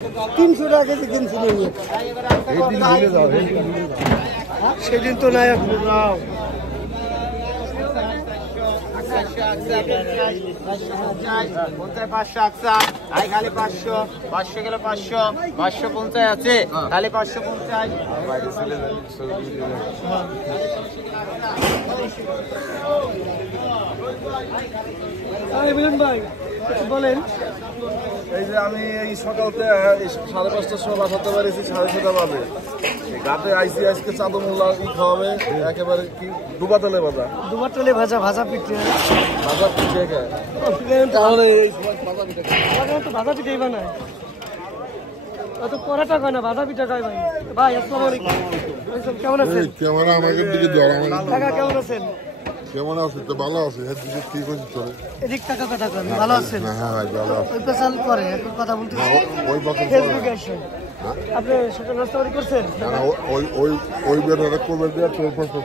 300 টাকা কেজি কিনছিল সেদিন তো নাই এখন নাও পাঁচশো আকসা আই খালি 500 500 গেল 500 550 আছে খালি 550 ভাই বলেন। এই যে আমি এই সকালতে 5:30টার সময় বাসাতে পারিছি 6:30 বাজে গাতে আইসি আজকে চাদর মোল্লা খাওয়াবে একেবারে কি ডুবাতলে ভাজা ভাজা পিঠে ভাজা পিঠে খায় তাহলে এই ভাজা পিঠে বানায় অত পরাটা খায় না ভাজা পিঠা খায় ভাই। ভাই আসসালামু আলাইকুম কেমন আছেন? ক্যামেরা আমাকে দিকে ধর কাকা কেমন আছেন? কেমন আছে তো ভালো আছে এর দিকে কি করছিস তোরে এদিক টাকা কথা কন ভালো আছেন? হ্যাঁ ভাই ভালো আছে ওই পেছাল করে এখন কথা বলতেছি ওই বাকি ফেসবুকে আসেন আপনি সকাল নাস্তা বাড়ি করছেন? ওই বের করবে দিয়ে তোর